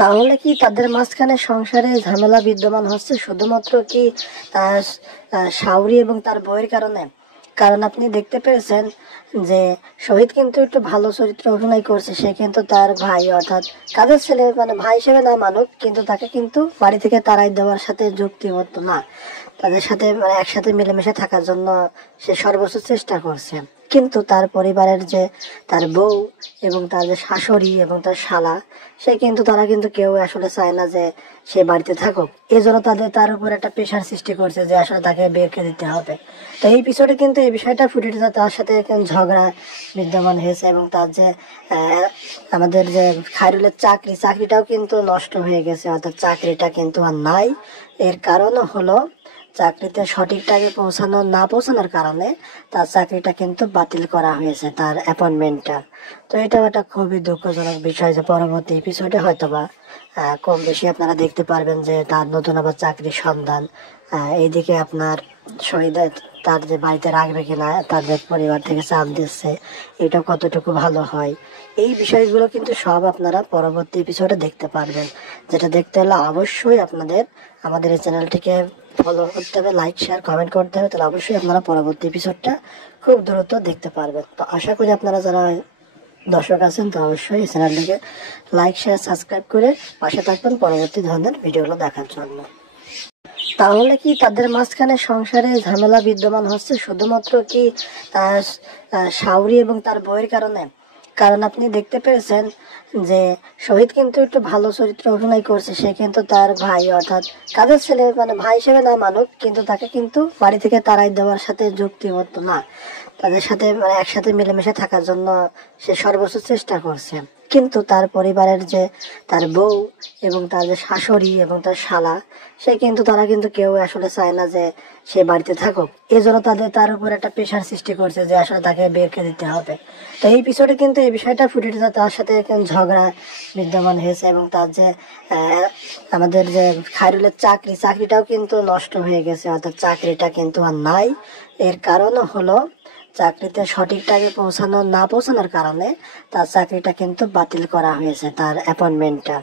তাহলে কি তাদের মাঝখানে সংসারে ঝামেলা বিদ্যমান হচ্ছে শুধুমাত্র কি শাওরি এবং তার বউয়ের কারণে? কারণ আপনি দেখতে পেয়েছেন যে শহীদ কিন্তু একটু ভালো চরিত্র অভিনয় করছে, সে কিন্তু তার ভাই অর্থাৎ কাজের ছেলে মানে ভাই হিসেবে না মানুক, কিন্তু তাকে কিন্তু বাড়ি থেকে তাড়াই দেওয়ার সাথে যুক্তিবদ্ধ না, তাদের সাথে মানে একসাথে মিলেমিশে থাকার জন্য সে সর্বোচ্চ চেষ্টা করছে। কিন্তু তার পরিবারের যে তার বউ এবং তার যে শাশুড়ি এবং তার শালা, তারা কিন্তু কেউ আসলে চায় না যে সে বাড়িতে থাকুক। এই জন্য তার উপর একটা প্রেশার সৃষ্টি করছে যে আসলে তাকে বের করে দিতে হবে। তো এই পিছনে কিন্তু এই বিষয়টা ফুটে উঠেছে, তার সাথে ঝগড়া বিদ্যমান হয়েছে এবং তার যে আমাদের যে খায়রুলের চাকরিটাও কিন্তু নষ্ট হয়ে গেছে, অর্থাৎ চাকরিটা কিন্তু আর নাই। এর কারণও হলো চাকরিতে সঠিক টাইমে না পৌঁছানোর কারণে তার চাকরিটা কিন্তু বাতিল করা হয়েছে, তার অ্যাপয়েন্টমেন্টটা। তো এটাও একটা খুবই দুঃখজনক বিষয় যে পরবর্তী এপিসোডে হয়তোবা কম বেশি আপনারা দেখতে পারবেন যে তার নতুন আবার চাকরির সন্ধান। এইদিকে আপনার শহীদের তার যে বাড়িতে রাখবে কিনা, তাদের পরিবার থেকে চাপ দিচ্ছে, এটা কতটুকু ভালো হয়, এই বিষয়গুলো কিন্তু সব আপনারা পরবর্তী এপিসোডে দেখতে পারবেন। যেটা দেখতে হলে অবশ্যই আপনাদের আমাদের এই চ্যানেলটিকে ফলো করতে হবে, লাইক শেয়ার কমেন্ট করতে হবে, তাহলে অবশ্যই আপনারা পরবর্তী এপিসোডটা খুব দ্রুত দেখতে পারবেন। তো আশা করি আপনারা যারা দর্শক আছেন তো অবশ্যই এই চ্যানেলটিকে লাইক শেয়ার সাবস্ক্রাইব করে পাশে থাকবেন পরবর্তী ধরনের ভিডিওগুলো দেখার জন্য। তাহলে কি তাদের মাঝখানে সংসারে ঝামেলা বিদ্যমান হচ্ছে শুধুমাত্র কি শাওরি এবং তার বউয়ের কারণে? কারণ আপনি দেখতে পেয়েছেন যে শহীদ কিন্তু একটু ভালো চরিত্র অভিনয় করছে, সে কিন্তু তার ভাই অর্থাৎ কাজের ছেলে মানে ভাই হিসেবে না মানুক, কিন্তু তাকে কিন্তু বাড়ি থেকে তাড়াই দেওয়ার সাথে যুক্তিবদ্ধ না, তাদের সাথে মানে একসাথে মিলেমিশে থাকার জন্য সে সর্বোচ্চ চেষ্টা করছে। কিন্তু তার পরিবারের যে তার বউ এবং তার যে শাশুড়ি এবং তার শালা, তারা কিন্তু কেউ আসলে চায় না যে সে বাড়িতে থাকুক। এই জন্য তার উপর একটা প্রেশার সৃষ্টি করছে যে আসলে তাকে বের করে দিতে হবে। তো এই পিছনে কিন্তু এই বিষয়টা ফুটে উঠেছে, তার সাথে ঝগড়া বিদ্যমান হয়েছে এবং তার যে আমাদের যে খায়রুলের চাকরিটাও কিন্তু নষ্ট হয়ে গেছে, অর্থাৎ চাকরিটা কিন্তু আর নাই। এর কারণও হলো চাকরিতে সঠিক টাইমে না পৌঁছানোর কারণে তার চাকরিটা কিন্তু বাতিল করা হয়েছে, তার অ্যাপয়েন্টমেন্টটা।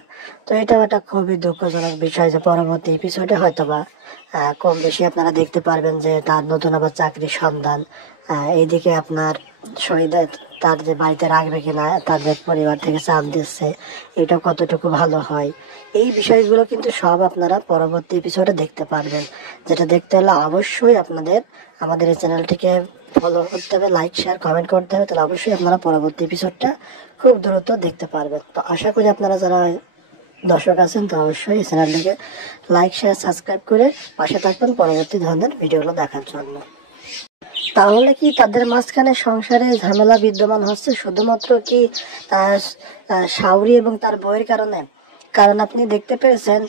তো এটাও একটা খুবই দুঃখজনক বিষয় যে পরবর্তী এপিসোডে হয়তোবা কম বেশি আপনারা দেখতে পারবেন যে তার নতুন আবার চাকরির সন্ধান। এইদিকে আপনার শহীদের তার যে বাড়িতে রাখবে কিনা, তাদের পরিবার থেকে চাপ দিচ্ছে, এটা কতটুকু ভালো হয়, এই বিষয়গুলো কিন্তু সব আপনারা পরবর্তী এপিসোডে দেখতে পারবেন। যেটা দেখতে হলে অবশ্যই আপনাদের আমাদের এই চ্যানেলটিকে ফলো করতে হবে, লাইক শেয়ার কমেন্ট করতে হবে, তাহলে অবশ্যই আপনারা পরবর্তী এপিসোডটা খুব দ্রুত দেখতে পারবেন। তো আশা করি আপনারা যারা দর্শক আছেন তো অবশ্যই এই চ্যানেলটিকে লাইক শেয়ার সাবস্ক্রাইব করে পাশে থাকবেন পরবর্তী ধরনের ভিডিওগুলো দেখার জন্য। তাহলে কি তাদের মাঝখানে সংসারে ঝামেলা বিদ্যমান হচ্ছে শুধুমাত্র কি শাওরি এবং তার বউয়ের কারণে? কারণ আপনি দেখতে পেয়েছেন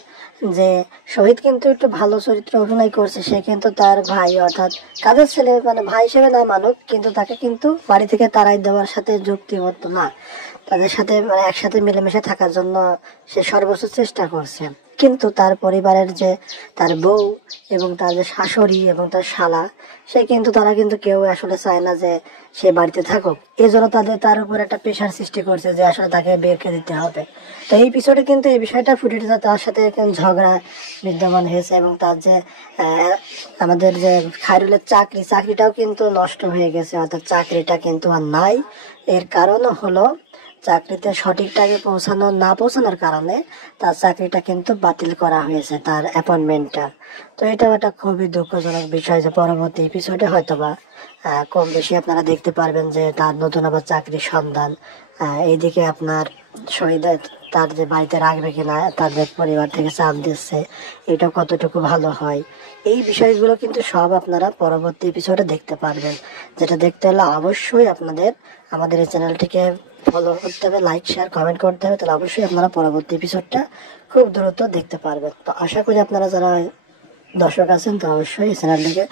যে শহীদ কিন্তু একটু ভালো চরিত্র অভিনয় করছে, সে কিন্তু তার ভাই অর্থাৎ কাজের ছেলে মানে ভাই হিসেবে না মানুক, কিন্তু তাকে কিন্তু বাড়ি থেকে তাড়াই দেওয়ার সাথে যুক্তিবদ্ধ না, তাদের সাথে মানে একসাথে মিলেমিশে থাকার জন্য সে সর্বোচ্চ চেষ্টা করছে। কিন্তু তার পরিবারের যে তার বউ এবং তার যে শাশুড়ি এবং তার শালা, তারা কিন্তু কেউ আসলে চায় না যে সে বাড়িতে থাকুক। এই জন্য তার উপর একটা প্রেশার সৃষ্টি করছে যে আসলে তাকে বের করে দিতে হবে। তো এই পিছনে কিন্তু এই বিষয়টা ফুটে উঠেছে, তার সাথে ঝগড়া বিদ্যমান হয়েছে এবং তার যে আমাদের যে খায়রুলের চাকরিটাও কিন্তু নষ্ট হয়ে গেছে, অর্থাৎ চাকরিটা কিন্তু আর নাই। এর কারণও হলো চাকরিতে সঠিক টাইমে না পৌঁছানোর কারণে তার চাকরিটা কিন্তু বাতিল করা হয়েছে, তার অ্যাপয়েন্টমেন্টটা। তো এটাও একটা খুবই দুঃখজনক বিষয় যে পরবর্তী এপিসোডে হয়তোবা কম বেশি আপনারা দেখতে পারবেন যে তার নতুন আবার চাকরির সন্ধান। এইদিকে আপনার শহীদের তার যে বাড়িতে রাখবে কিনা, তাদের পরিবার থেকে চাপ দিচ্ছে, এটা কতটুকু ভালো হয়, এই বিষয়গুলো কিন্তু সব আপনারা পরবর্তী এপিসোডে দেখতে পারবেন। যেটা দেখতে হলে অবশ্যই আপনাদের আমাদের এই চ্যানেলটিকে ফলো করতে হবে, লাইক শেয়ার কমেন্ট করতে হবে, তাহলে অবশ্যই আপনারা পরবর্তী এপিসোডটা খুব দ্রুত দেখতে পারবেন। তো আশা করি আপনারা যারা দর্শক আছেন তো অবশ্যই এই চ্যানেলটিকে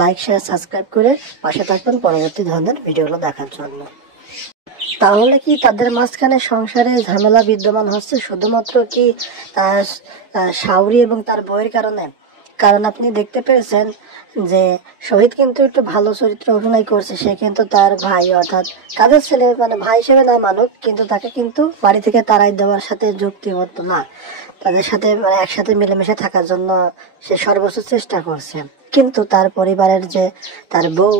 লাইক শেয়ার সাবস্ক্রাইব করে পাশে থাকবেন পরবর্তী ধরনের ভিডিওগুলো দেখার জন্য। তাহলে কি তাদের মাঝখানে সংসারে ঝামেলা বিদ্যমান হচ্ছে শুধুমাত্র কি শাওরি এবং তার বউয়ের কারণে? কারণ আপনি দেখতে পেয়েছেন যে শহীদ কিন্তু একটু ভালো চরিত্রে অভিনয় করছে। সে কিন্তু তার ভাই অর্থাৎ কাজের ছেলে মানে ভাই হিসেবে না মানুক, কিন্তু তাকে কিন্তু বাড়ি থেকে তাড়াই দেওয়ার সাথে যুক্তিবদ্ধ না, তাদের সাথে মানে একসাথে মিলেমিশে থাকার জন্য সে সর্বোচ্চ চেষ্টা করছে। কিন্তু তার পরিবারের যে তার বউ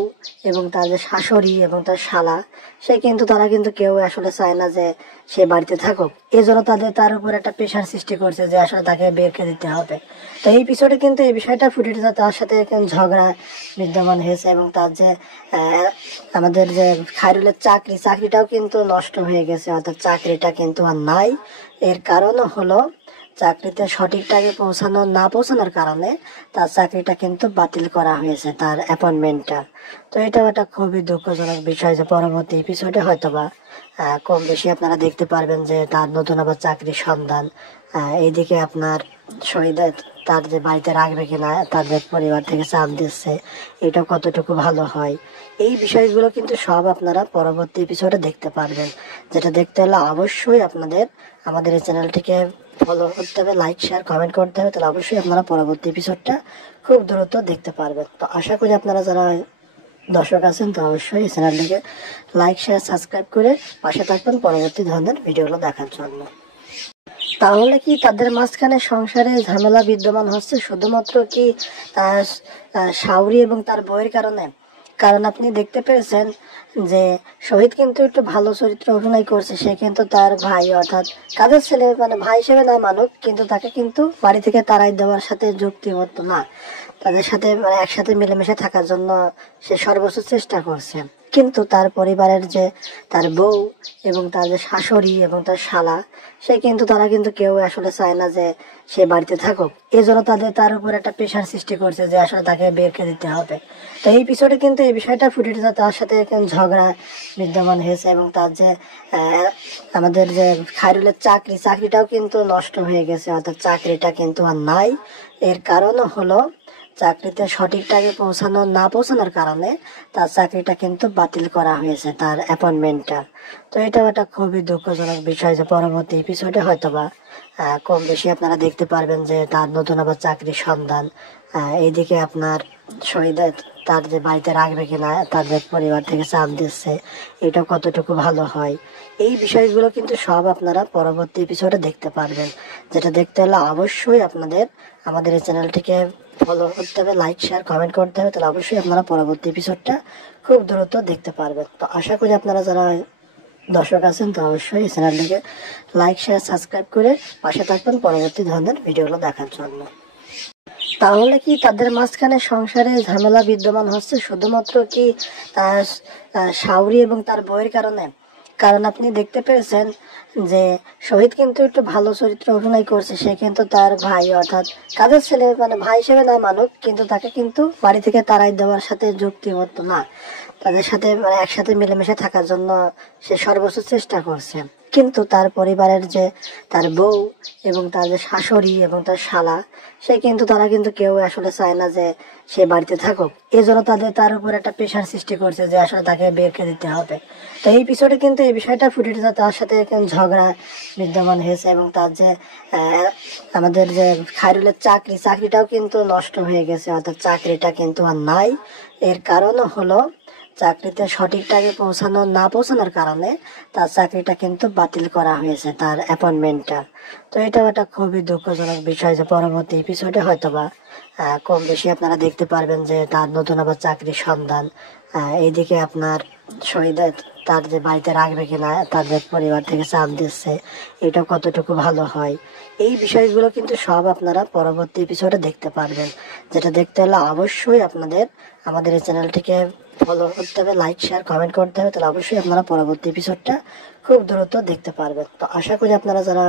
এবং তার যে শাশুড়ি এবং তার শালা, সে কিন্তু তারা কিন্তু কেউ আসলে চায় না যে সে বাড়িতে থাকুক। এই জন্য তার উপর একটা প্রেশার সৃষ্টি করছে যে আসলে তাকে বের করে দিতে হবে। তো এই পিছনে কিন্তু এই বিষয়টা ফুটে উঠেছে, তার সাথে ঝগড়া বিদ্যমান হয়েছে এবং তার যে আমাদের যে খায়রুলের চাকরিটাও কিন্তু নষ্ট হয়ে গেছে, অর্থাৎ চাকরিটা কিন্তু আর নাই। এর কারণও হলো চাকরিতে সঠিক টাইমে না পৌঁছানোর কারণে তার চাকরিটা কিন্তু বাতিল করা হয়েছে, তার অ্যাপয়েন্টমেন্টটা। তো এটাও একটা খুবই দুঃখজনক বিষয় যে পরবর্তী এপিসোডে হয়তোবা কম বেশি আপনারা দেখতে পারবেন যে তার নতুন আবার চাকরির সন্ধান। এইদিকে আপনার শহীদের তার যে বাড়িতে রাখবে কিনা তাদের পরিবার থেকে চাপ দিচ্ছে, এটা কতটুকু ভালো হয়। এই বিষয়গুলো কিন্তু সব আপনারা পরবর্তী এপিসোডে দেখতে পারবেন। যেটা দেখতে হলে অবশ্যই আপনাদের আমাদের এই চ্যানেলটিকে ফলো করতে হবে, লাইক শেয়ার কমেন্ট করতে হবে, তাহলে অবশ্যই আপনারা পরবর্তী এপিসোডটা খুব দ্রুত দেখতে পারবেন। তো আশা করি আপনারা যারা দর্শক আছেন তো অবশ্যই এই চ্যানেলটিকে লাইক শেয়ার সাবস্ক্রাইব করে পাশে থাকবেন পরবর্তী ধরনের ভিডিওগুলো দেখার জন্য। তাহলে কি তাদের মাঝখানে সংসারে ঝামেলা বিদ্যমান হচ্ছে শুধুমাত্র কি তার শাওরি এবং তার বউয়ের কারণে? কারণ আপনি দেখতে পেয়েছেন যে শহীদ কিন্তু একটু ভালো চরিত্রে অভিনয় করছে। সে কিন্তু তার ভাই অর্থাৎ কাজের ছেলে মানে ভাই হিসেবে না মানুক, কিন্তু তাকে কিন্তু বাড়ি থেকে তাড়াই দেওয়ার সাথে যুক্তিবদ্ধ না, তাদের সাথে মানে একসাথে মিলেমিশে থাকার জন্য সে সর্বোচ্চ চেষ্টা করছে। কিন্তু তার পরিবারের যে তার বউ এবং তার যে শাশুড়ি এবং তার শালা, সে কিন্তু তারা কিন্তু কেউ আসলে চায় না যে সে বাড়িতে থাকুক। এই জন্য তার উপর একটা প্রেশার সৃষ্টি করছে যে আসলে তাকে বের করে দিতে হবে। তো এই পিছনে কিন্তু এই বিষয়টা ফুটে উঠেছে, তার সাথে ঝগড়া বিদ্যমান হয়েছে এবং তার যে আমাদের যে খায়রুলের চাকরিটাও কিন্তু নষ্ট হয়ে গেছে, অর্থাৎ চাকরিটা কিন্তু আর নাই। এর কারণও হলো চাকরিতে সঠিক টাইমে না পৌঁছানোর কারণে তার চাকরিটা কিন্তু বাতিল করা হয়েছে, তার অ্যাপয়েন্টমেন্টটা। তো এটাও একটা খুবই দুঃখজনক বিষয় যে পরবর্তী এপিসোডে হয়তোবা কম বেশি আপনারা দেখতে পারবেন যে তার নতুন আবার চাকরির সন্ধান। এইদিকে আপনার শহীদের তার যে বাড়িতে রাখবে কিনা তাদের পরিবার থেকে চাপ দিচ্ছে, এটা কতটুকু ভালো হয়। এই বিষয়গুলো কিন্তু সব আপনারা পরবর্তী এপিসোডে দেখতে পারবেন। যেটা দেখতে হলে অবশ্যই আপনাদের আমাদের এই চ্যানেলটিকে ফলো করতে হবে, লাইক শেয়ার কমেন্ট করতে হবে, তাহলে অবশ্যই আপনারা পরবর্তী এপিসোডটা খুব দ্রুত দেখতে পারবেন। তো আশা করি আপনারা যারা দর্শক আছেন তো অবশ্যই এই চ্যানেলটিকে লাইক শেয়ার সাবস্ক্রাইব করে পাশে থাকবেন পরবর্তী ধরনের ভিডিওগুলো দেখার জন্য। তাহলে কি তাদের মাঝখানে সংসারে ঝামেলা বিদ্যমান হচ্ছে শুধুমাত্র কি তার শাওরি এবং তার বউয়ের কারণে? কারণ আপনি দেখতে পেয়েছেন যে শহীদ কিন্তু একটু ভালো চরিত্রে অভিনয় করছে। সে কিন্তু তার ভাই অর্থাৎ কাজের ছেলে মানে ভাই হিসেবে না মানুক, কিন্তু তাকে কিন্তু বাড়ি থেকে তাড়াই দেওয়ার সাথে যুক্তিবদ্ধ না, তাদের সাথে মানে একসাথে মিলেমিশে থাকার জন্য সে সর্বোচ্চ চেষ্টা করছে। কিন্তু তার পরিবারের যে তার বউ এবং তার যে শাশুড়ি এবং তার শালা, সে কিন্তু তারা কিন্তু কেউ আসলে চায় না যে সে বাড়িতে থাকুক। এই জন্য তার উপর একটা প্রেশার সৃষ্টি করছে যে আসলে তাকে বের করে দিতে হবে। তো এই পিছনে কিন্তু এই বিষয়টা ফুটে উঠেছে, তার সাথে ঝগড়া বিদ্যমান হয়েছে এবং তার যে আমাদের যে খায়রুলের চাকরিটাও কিন্তু নষ্ট হয়ে গেছে, অর্থাৎ চাকরিটা কিন্তু আর নাই। এর কারণও হলো চাকরিতে সঠিক টাইমে না পৌঁছানোর কারণে তার চাকরিটা কিন্তু বাতিল করা হয়েছে, তার অ্যাপয়েন্টমেন্টটা। তো এটাও একটা খুবই দুঃখজনক বিষয় যে পরবর্তী এপিসোডে হয়তোবা কম বেশি আপনারা দেখতে পারবেন যে তার নতুন আবার চাকরির সন্ধান। এইদিকে আপনার শহীদের তার যে বাড়িতে রাখবে কিনা তাদের পরিবার থেকে চাপ দিচ্ছে, এটা কতটুকু ভালো হয়। এই বিষয়গুলো কিন্তু সব আপনারা পরবর্তী এপিসোডে দেখতে পারবেন। যেটা দেখতে হলে অবশ্যই আপনাদের আমাদের এই চ্যানেলটিকে ফলো করতে হবে, লাইক শেয়ার কমেন্ট করতে হবে, তাহলে অবশ্যই আপনারা পরবর্তী এপিসোডটা খুব দ্রুত দেখতে পারবেন। তো আশা করি আপনারা যারা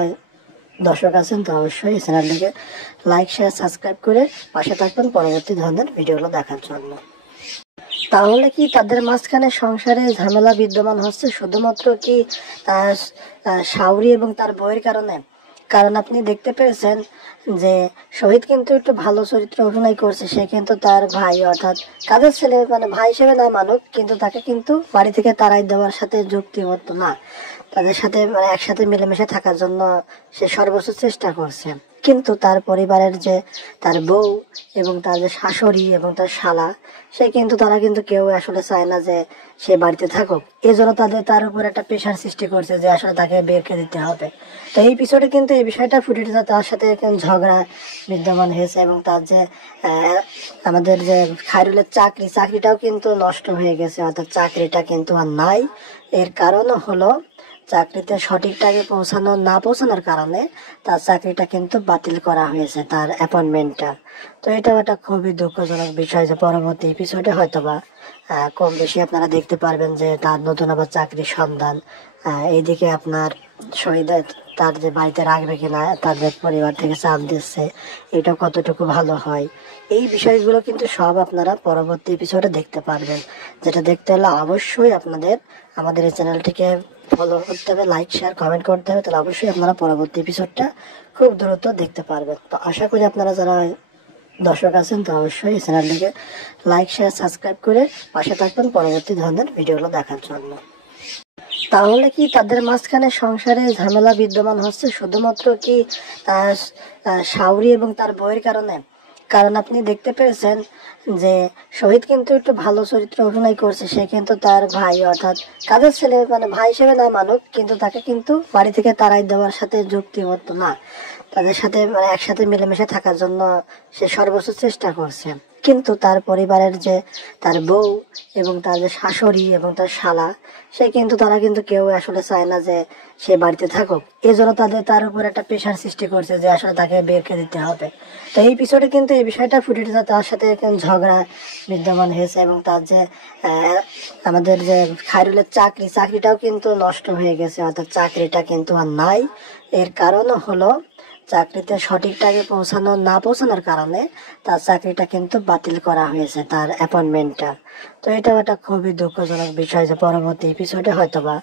দর্শক আছেন তো অবশ্যই এই চ্যানেলটিকে লাইক শেয়ার সাবস্ক্রাইব করে পাশে থাকবেন পরবর্তী ধরনের ভিডিওগুলো দেখার জন্য। তাহলে কি তাদের মাঝখানে সংসারে ঝামেলা বিদ্যমান হচ্ছে শুধুমাত্র কি তার শাওরি এবং তার বউয়ের কারণে? কারণ আপনি দেখতে পেয়েছেন যে শহীদ কিন্তু একটু ভালো চরিত্রে অভিনয় করছে। সে কিন্তু তার ভাই অর্থাৎ কাজের ছেলে মানে ভাই হিসেবে না মানুক, কিন্তু তাকে কিন্তু বাড়ি থেকে তাড়াই দেওয়ার সাথে যুক্তিবদ্ধ না, তাদের সাথে মানে একসাথে মিলেমিশে থাকার জন্য সে সর্বোচ্চ চেষ্টা করছে। কিন্তু তার পরিবারের যে তার বউ এবং তার যে শাশুড়ি এবং তার শালা, তারা কিন্তু কেউ আসলে চায় না যে সে বাড়িতে থাকুক। এজন্য তার উপর একটা প্রেশার সৃষ্টি করছে যে আসলে তাকে বের করে দিতে হবে। তো এই পিছনে কিন্তু এই বিষয়টা ফুটে উঠেছে, তার সাথে ঝগড়া বিদ্যমান হয়েছে এবং তার যে আমাদের যে খায়রুলের চাকরিটাও কিন্তু নষ্ট হয়ে গেছে, অর্থাৎ চাকরিটা কিন্তু আর নাই। এর কারণও হলো চাকরিতে সঠিক টাইমে না পৌঁছানোর কারণে তার চাকরিটা কিন্তু বাতিল করা হয়েছে, তার অ্যাপয়েন্টমেন্টটা। তো এটাও একটা খুবই দুঃখজনক বিষয় যে পরবর্তী এপিসোডে হয়তোবা কম বেশি আপনারা দেখতে পারবেন যে তার নতুন আবার চাকরির সন্ধান। এইদিকে আপনার শহীদের তার যে বাড়িতে রাখবে কিনা, তাদের পরিবার থেকে চাপ দিচ্ছে, এটা কতটুকু ভালো হয়। এই বিষয়গুলো কিন্তু সব আপনারা পরবর্তী এপিসোডে দেখতে পারবেন। যেটা দেখতে হলে অবশ্যই আপনাদের আমাদের এই চ্যানেলটিকে ফলো করতে হবে, লাইক শেয়ার কমেন্ট করতে হবে, তাহলে অবশ্যই আপনারা পরবর্তী এপিসোডটা খুব দ্রুত দেখতে পারবেন। তো আশা করি আপনারা যারা দর্শক আছেন তো অবশ্যই এই চ্যানেলটিকে লাইক শেয়ার সাবস্ক্রাইব করে পাশে থাকবেন পরবর্তী ধরনের ভিডিওগুলো দেখার জন্য। তাহলে কি তাদের মাঝখানে সংসারে ঝামেলা বিদ্যমান হচ্ছে শুধুমাত্র কি তার শাওরি এবং তার বউয়ের কারণে? কারণ আপনি দেখতে পেয়েছেন যে শহীদ কিন্তু একটু ভালো চরিত্র অভিনয় করছে, সে কিন্তু তার ভাই অর্থাৎ কাজের ছেলে ভাই হিসেবে না মানুক, কিন্তু তাকে কিন্তু বাড়ি থেকে তাড়াই দেওয়ার সাথে যুক্তিবদ্ধ না, তাদের সাথে একসাথে মিলেমিশে থাকার জন্য সে সর্বোচ্চ চেষ্টা করছে। কিন্তু তার পরিবারের যে তার বউ এবং তার যে শাশুড়ি এবং তার শালা, তারা কিন্তু কেউ আসলে চায় না যে সে বাড়িতে থাকুক। এজন্য তার উপর একটা প্রেশার সৃষ্টি করছে যে আসলে তাকে বের করে দিতে হবে। তো এই পিছনে কিন্তু এই বিষয়টা ফুটে উঠেছে, তার সাথে ঝগড়া বিদ্যমান হয়েছে এবং তার যে আমাদের যে খায়রুলের চাকরিটাও কিন্তু নষ্ট হয়ে গেছে, অর্থাৎ চাকরিটা কিন্তু আর নাই। এর কারণও হলো চাকরিতে সঠিক টাইমে না পৌঁছানোর কারণে তার চাকরিটা কিন্তু বাতিল করা হয়েছে, তার অ্যাপয়েন্টমেন্টটা। তো এটাও একটা খুবই দুঃখজনক বিষয় যে পরবর্তী এপিসোডে হয়তোবা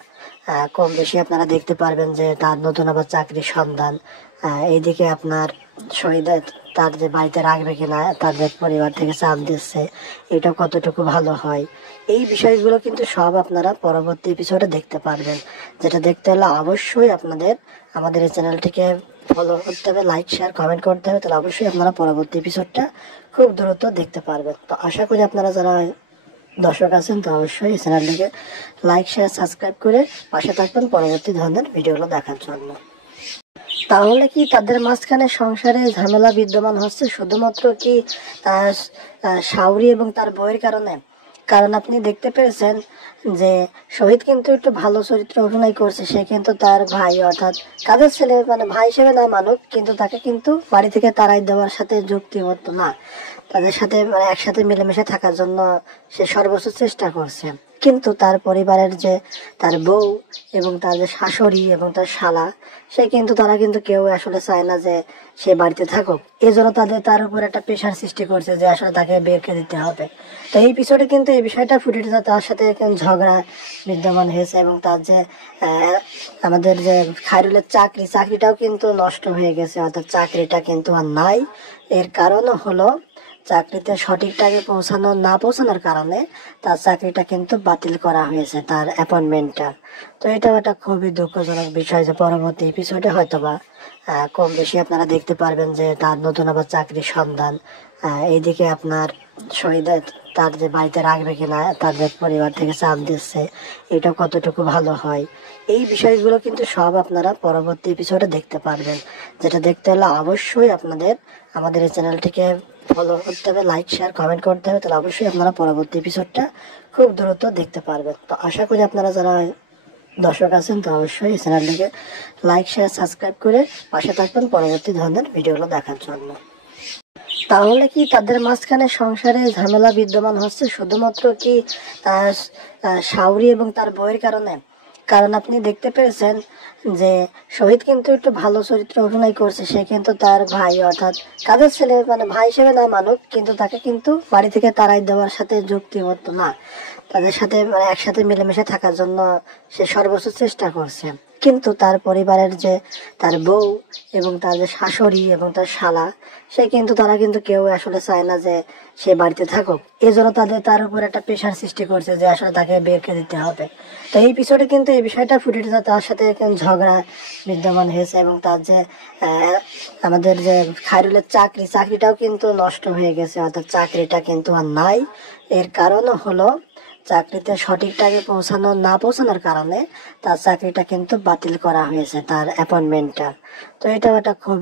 কম বেশি আপনারা দেখতে পারবেন যে তার নতুন আবার চাকরির সন্ধান। এইদিকে আপনার শহীদের তার যে বাড়িতে রাখবে কিনা, তাদের পরিবার থেকে চাপ দিচ্ছে, এটা কতটুকু ভালো হয়। এই বিষয়গুলো কিন্তু সব আপনারা পরবর্তী এপিসোডে দেখতে পারবেন। যেটা দেখতে হলে অবশ্যই আপনাদের আমাদের এই চ্যানেলটিকে ফলো করতে হবে, লাইক শেয়ার কমেন্ট করতে হবে, তাহলে অবশ্যই আপনারা পরবর্তী এপিসোডটা খুব দ্রুত দেখতে পারবেন। তো আশা করি আপনারা যারা দর্শক আছেন তো অবশ্যই এই চ্যানেলটিকে লাইক শেয়ার সাবস্ক্রাইব করে পাশে থাকবেন পরবর্তী ধরনের ভিডিওগুলো দেখার জন্য। তাহলে কি তাদের মাঝখানে সংসারে ঝামেলা বিদ্যমান হচ্ছে শুধুমাত্র কি তার শাওরি এবং তার বউয়ের কারণে? কারণ আপনি দেখতে পেয়েছেন যে শহীদ কিন্তু একটু ভালো চরিত্র অভিনয় করছে, সে কিন্তু তার ভাই অর্থাৎ কাজের ছেলে ভাই হিসেবে না মানুক, কিন্তু তাকে কিন্তু বাড়ি থেকে তাড়াই দেওয়ার সাথে যুক্তিবদ্ধ না, তাদের সাথে একসাথে মিলেমিশে থাকার জন্য সে সর্বোচ্চ চেষ্টা করছে। কিন্তু তার পরিবারের যে তার বউ এবং তার যে শাশুড়ি এবং তার শালা, তারা কিন্তু কেউ আসলে চায় না যে সে বাড়িতে থাকুক। এজন্য তার উপর একটা প্রেশার সৃষ্টি করছে যে আসলে তাকে বের করে দিতে হবে। তো এই পিছনে কিন্তু এই বিষয়টা ফুটে উঠেছে, তার সাথে ঝগড়া বিদ্যমান হয়েছে এবং তার যে আমাদের যে খায়রুলের চাকরিটাও কিন্তু নষ্ট হয়ে গেছে, অর্থাৎ চাকরিটা কিন্তু আর নাই। এর কারণও হলো চাকরিতে সঠিক টাইমে না পৌঁছানোর কারণে তার চাকরিটা কিন্তু বাতিল করা হয়েছে, তার অ্যাপয়েন্টমেন্টটা। তো এটাও একটা খুবই দুঃখজনক বিষয় যে পরবর্তী এপিসোডে হয়তোবা কম বেশি আপনারা দেখতে পারবেন যে তার নতুন আবার চাকরির সন্ধান। এইদিকে আপনার শহীদের তার যে বাড়িতে রাখবে কিনা, তাদের পরিবার থেকে চাপ দিচ্ছে, এটা কতটুকু ভালো হয়। এই বিষয়গুলো কিন্তু সব আপনারা পরবর্তী এপিসোডে দেখতে পারবেন। যেটা দেখতে হলে অবশ্যই আপনাদের আমাদের এই চ্যানেলটিকে ফলো করতে হবে, লাইক শেয়ার কমেন্ট করতে হবে, তাহলে অবশ্যই আপনারা পরবর্তী এপিসোডটা খুব দ্রুত দেখতে পারবেন। তো আশা করি আপনারা যারা দর্শক আছেন তো অবশ্যই এই চ্যানেলটিকে লাইক শেয়ার সাবস্ক্রাইব করে পাশে থাকবেন পরবর্তী ধরনের ভিডিওগুলো দেখার জন্য। তাহলে কি তাদের মাঝখানে সংসারে ঝামেলা বিদ্যমান হচ্ছে শুধুমাত্র কি তার শাওরি এবং তার বউয়ের কারণে? কারণ আপনি দেখতে পেয়েছেন যে শহীদ কিন্তু একটু ভালো চরিত্র অভিনয় করছে, সে কিন্তু তার ভাই অর্থাৎ কাজের ছেলে ভাই হিসেবে না মানুক, কিন্তু তাকে কিন্তু বাড়ি থেকে তাড়াই দেওয়ার সাথে যুক্তিবদ্ধ না, তাদের সাথে একসাথে মিলেমিশে থাকার জন্য সে সর্বোচ্চ চেষ্টা করছে। কিন্তু তার পরিবারের যে তার বউ এবং তার যে শাশুড়ি এবং তার শালা, তারা কিন্তু কেউ আসলে চায় না যে সে বাড়িতে থাকুক। এই জন্য তার উপর একটা প্রেশার সৃষ্টি করছে যে আসলে তাকে বের করে দিতে হবে। তো এই পিছনে কিন্তু এই বিষয়টা ফুটে উঠেছে, তার সাথে কিন্তু ঝগড়া বিদ্যমান হয়েছে এবং তার যে আমাদের যে খায়রুলের চাকরিটাও কিন্তু নষ্ট হয়ে গেছে, অর্থাৎ চাকরিটা কিন্তু আর নাই। এর কারণও হলো চাকরিতে সঠিক টাইমে না পৌঁছানোর কারণে তার চাকরিটা কিন্তু বাতিল করা হয়েছে, তার অ্যাপয়েন্টমেন্টটা। তো এটাও একটা খুব